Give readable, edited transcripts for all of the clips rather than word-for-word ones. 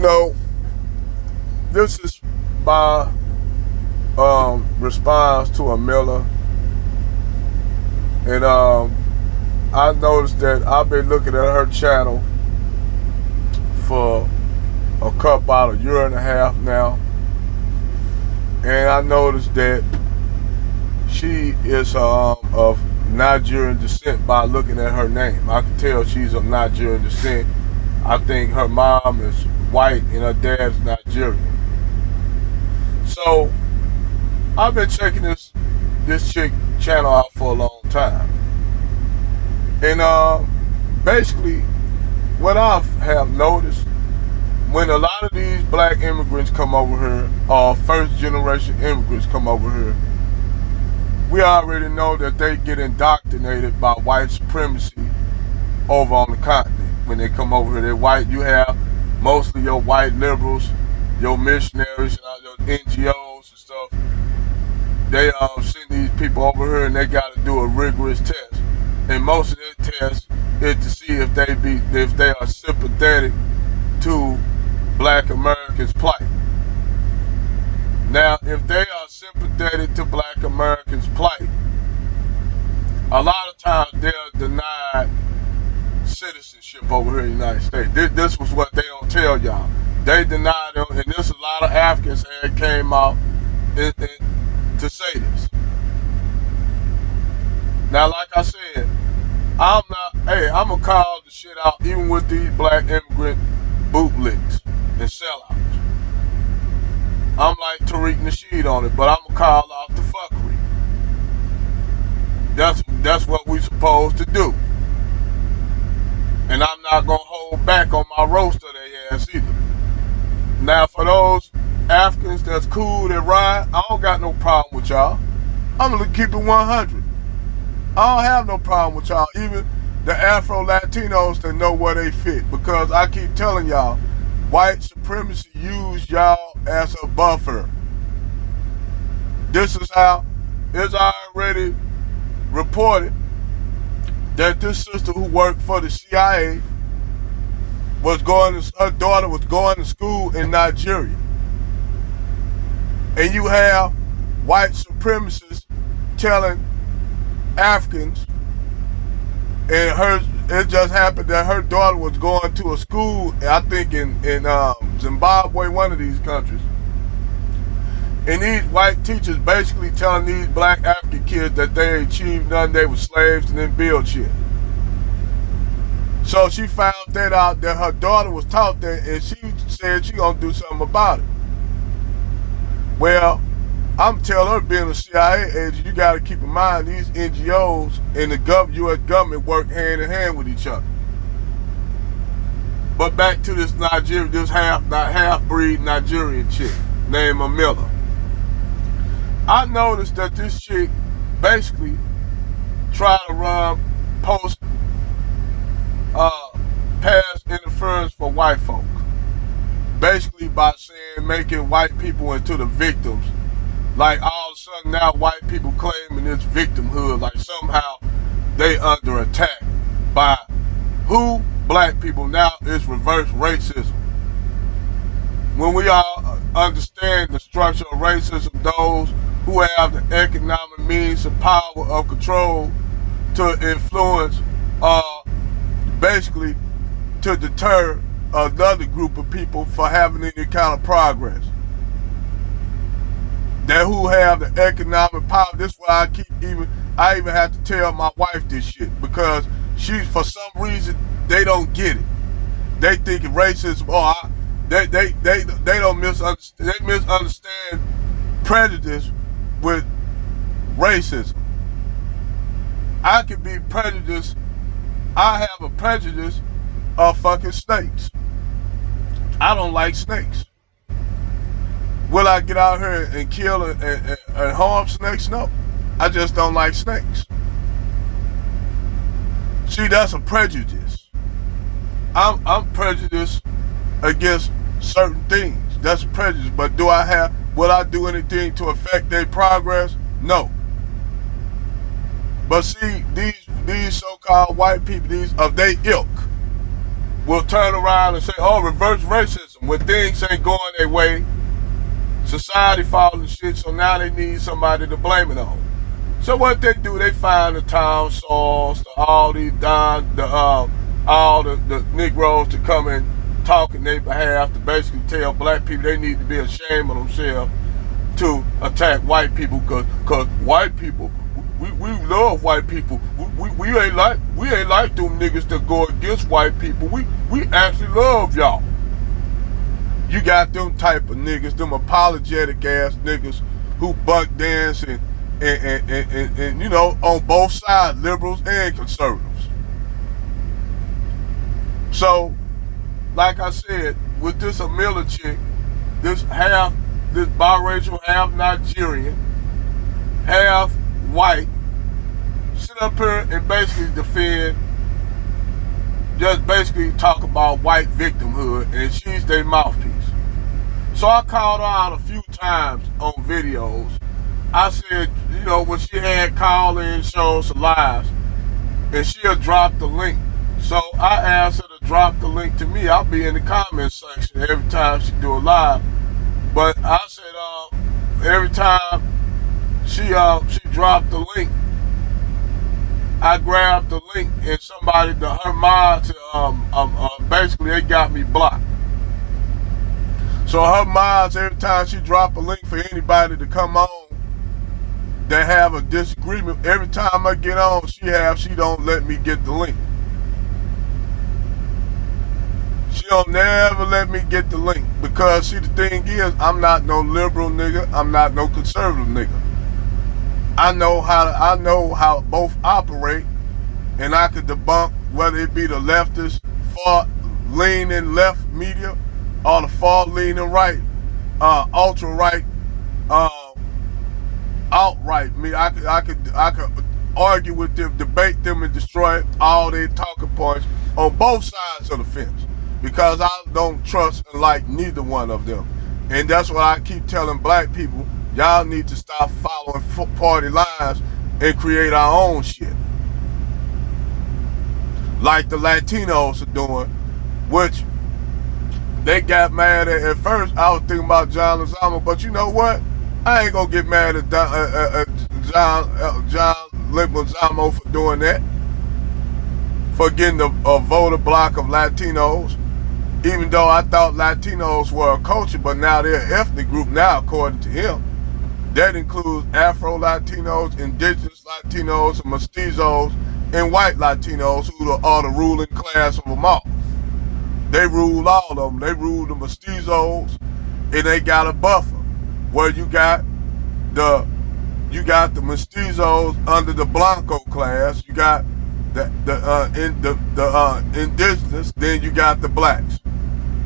know, this is my response to Amila, and I noticed that I've been looking at her channel for about a year and a half now, and I noticed that she is of Nigerian descent by looking at her name. I can tell she's of Nigerian descent. I think her mom is white and her dad's Nigerian. So I've been checking this chick channel out for a long time, and basically what I have noticed, when a lot of these black immigrants come over here, or first generation immigrants come over here, we already know that they get indoctrinated by white supremacy over on the continent. When they come over here, they're white. You have mostly your white liberals, your missionaries, and your NGOs and stuff. They send these people over here and they got to do a rigorous test. And most of their tests is to see if they are sympathetic to black Americans' plight. Now, if they are sympathetic to black Americans' plight, a lot of times they're denied citizenship over here in the United States. This was what they don't tell y'all. They denied them, and there's a lot of Africans that came out to say this. Now, like I said, I'm gonna call the shit out even with these black immigrant bootlicks and sellouts. I'm like Tariq Nasheed on it, but I'm gonna call out the fuckery. That's what we supposed to do. And I'm not gonna hold back on my roast of their ass either. Now, for those Africans that's cool, that ride, I don't got no problem with y'all. I'm gonna keep it 100. I don't have no problem with y'all, even the Afro-Latinos that know where they fit, because I keep telling y'all, white supremacy used y'all as a buffer. This is how it's already reported that this sister who worked for the CIA her daughter was going to school in Nigeria. And you have white supremacists telling Africans, and it just happened that her daughter was going to a school, I think in Zimbabwe, one of these countries. And these white teachers basically telling these black African kids that they achieved nothing, they were slaves and then build shit. So she found that out, that her daughter was taught that, and she said she gonna do something about it. Well, I'm telling her, being a CIA agent, you gotta keep in mind these NGOs and the U.S. government work hand in hand with each other. But back to this half-breed Nigerian chick named Amila. I noticed that this chick basically tried to run past interference for white folk. Basically by making white people into the victims. Like all of a sudden now white people claiming this victimhood, like somehow they under attack by who? Black people. Now it's reverse racism. When we all understand the structure of racism, those who have the economic means and power of control to influence, basically to deter another group of people for having any kind of progress. That who have the economic power. This is why I even have to tell my wife this shit, because for some reason they don't get it. They think racism, they don't misunderstand. They misunderstand prejudice with racism. I can be prejudiced. I have a prejudice of fucking snakes. I don't like snakes. Will I get out here and kill and harm snakes? No. I just don't like snakes. See, that's a prejudice. I'm prejudiced against certain things. That's a prejudice. But will I do anything to affect their progress? No. But see, these so-called white people, these of their ilk, will turn around and say, oh, reverse racism, when things ain't going their way, society falling shit, so now they need somebody to blame it on. So what they do, they find the town souls, all the Negroes to come and talk in their behalf to basically tell black people they need to be ashamed of themselves to attack white people, cause white people, we love white people. We ain't like them niggas that go against white people. We actually love y'all. You got them type of niggas, them apologetic ass niggas who buck dance and you know, on both sides, liberals and conservatives. So, like I said, with this Amila chick, this biracial, half Nigerian, half white, sit up here and basically defend, just basically talk about white victimhood, and she's their mouthpiece. So I called her out a few times on videos. I said, you know, when she had called in shows some lives, and she'll drop the link. So I asked her to drop the link to me. I'll be in the comment section every time she do a live. But I said, every time she dropped the link, I grabbed the link and her mods, basically they got me blocked. So her mods, every time she drop a link for anybody to come on that have a disagreement, every time I get on, she don't let me get the link. She don't never let me get the link, because see, the thing is, I'm not no liberal nigga, I'm not no conservative nigga. I know how both operate, and I could debunk whether it be the leftist, far leaning left media, or the far leaning right, ultra right, outright. I could argue with them, debate them, and destroy all their talking points on both sides of the fence, because I don't trust and like neither one of them. And that's what I keep telling black people. Y'all need to stop following party lines and create our own shit. Like the Latinos are doing, which they got mad at first. I was thinking about John Lozano, but you know what? I ain't gonna get mad at John Lozano for doing that, for getting a voter block of Latinos, even though I thought Latinos were a culture, but now they're an ethnic group now, according to him. That includes Afro-Latinos, indigenous Latinos, mestizos, and white Latinos, who are the ruling class of them all. They rule all of them. They rule the mestizos, and they got a buffer where you got the mestizos under the Blanco class. You got the indigenous, then you got the blacks.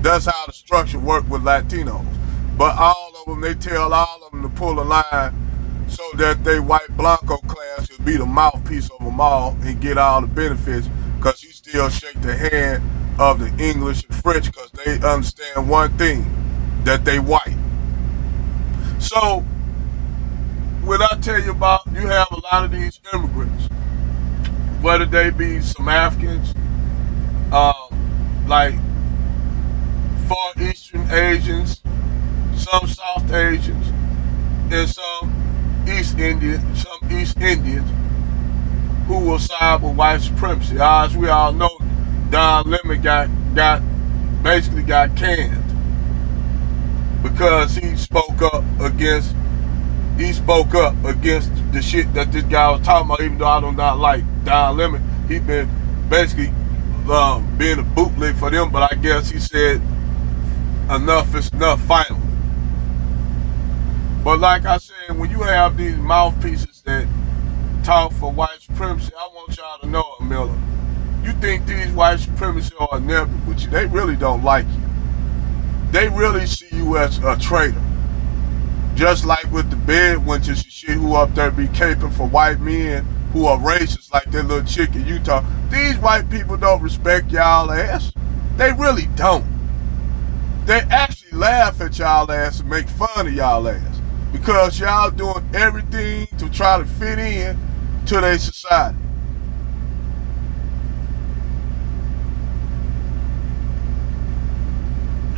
That's how the structure worked with Latinos. But all of them, they tell all of them to pull a line so that they white Blanco class will be the mouthpiece of them all and get all the benefits, because you still shake the hand of the English and French, because they understand one thing, that they white. So when I tell you about, you have a lot of these immigrants, whether they be some Africans, like Far Eastern Asians, some South Asians, and some East Indians who will side with white supremacy. As we all know, Don Lemon got canned because he spoke up against the shit that this guy was talking about. Even though I do not like Don Lemon, he been basically being a bootleg for them, but I guess he said enough is enough finally. But like I said, when you have these mouthpieces that talk for white supremacy, I want y'all to know, Amila, you think these white supremacists are enamored with you. They really don't like you. They really see you as a traitor. Just like with the bedwenches and shit who up there be caping for white men who are racist, like that little chick in Utah. These white people don't respect y'all ass. They really don't. They actually laugh at y'all ass and make fun of y'all ass, because y'all doing everything to try to fit in to their society.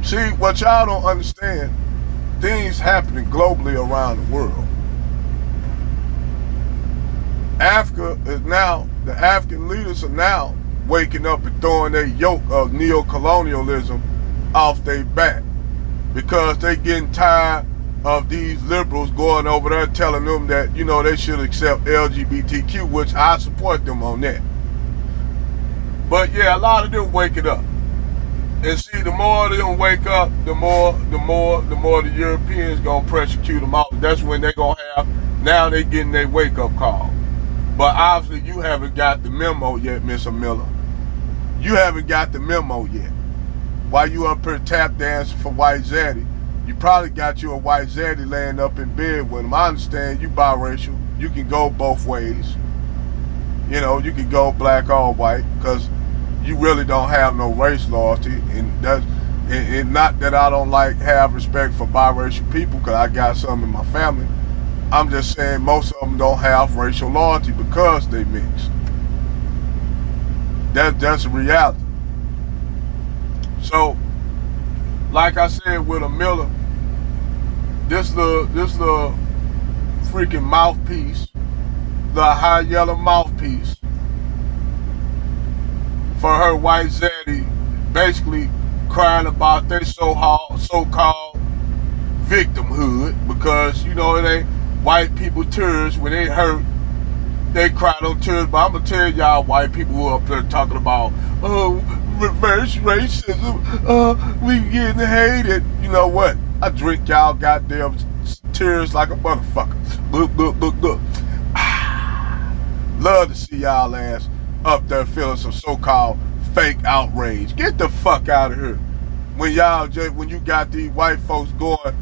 See, what y'all don't understand, things happening globally around the world. Africa is now, the African leaders are now waking up and throwing their yoke of neo-colonialism off their back because they getting tired of these liberals going over there telling them that, you know, they should accept LGBTQ, which I support them on that. But yeah, a lot of them waking up. And see, the more they don't wake up, the more the Europeans gonna persecute them out. That's when they gonna have, now they getting their wake up call. But obviously you haven't got the memo yet, Miss Amila. You haven't got the memo yet. While you up here tap dancing for White Zaddy, you probably got you a White Zaddy laying up in bed with him. I understand you biracial. You can go both ways. You know, you can go black or white because you really don't have no race loyalty. And not that I don't have respect for biracial people, because I got some in my family. I'm just saying most of them don't have racial loyalty because they mixed. That's a reality. So, like I said with Amila, this little freaking mouthpiece, the high yellow mouthpiece for her White Zaddy, basically crying about their so-called victimhood, because, you know, it ain't white people tears when they hurt, they cry on tears. But I'm gonna tell y'all white people who are up there talking about, oh, reverse racism, we getting hated. You know what? I drink y'all goddamn tears like a motherfucker. Look. Love to see y'all ass up there feeling some so-called fake outrage. Get the fuck out of here. When you got these white folks going,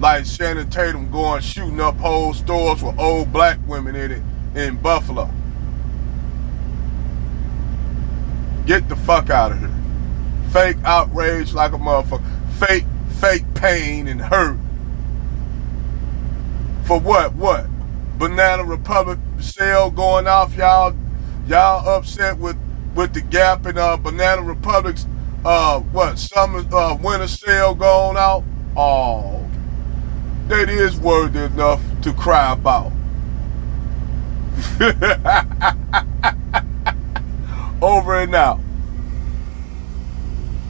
like Shannon Tatum going shooting up whole stores with old black women in it in Buffalo. Get the fuck out of here. Fake outrage like a motherfucker. Fake pain and hurt. For what? What? Banana Republic sale going off, y'all upset with the Gap and Banana Republic's summer winter sale going out? Oh, that is worthy enough to cry about. Over and out.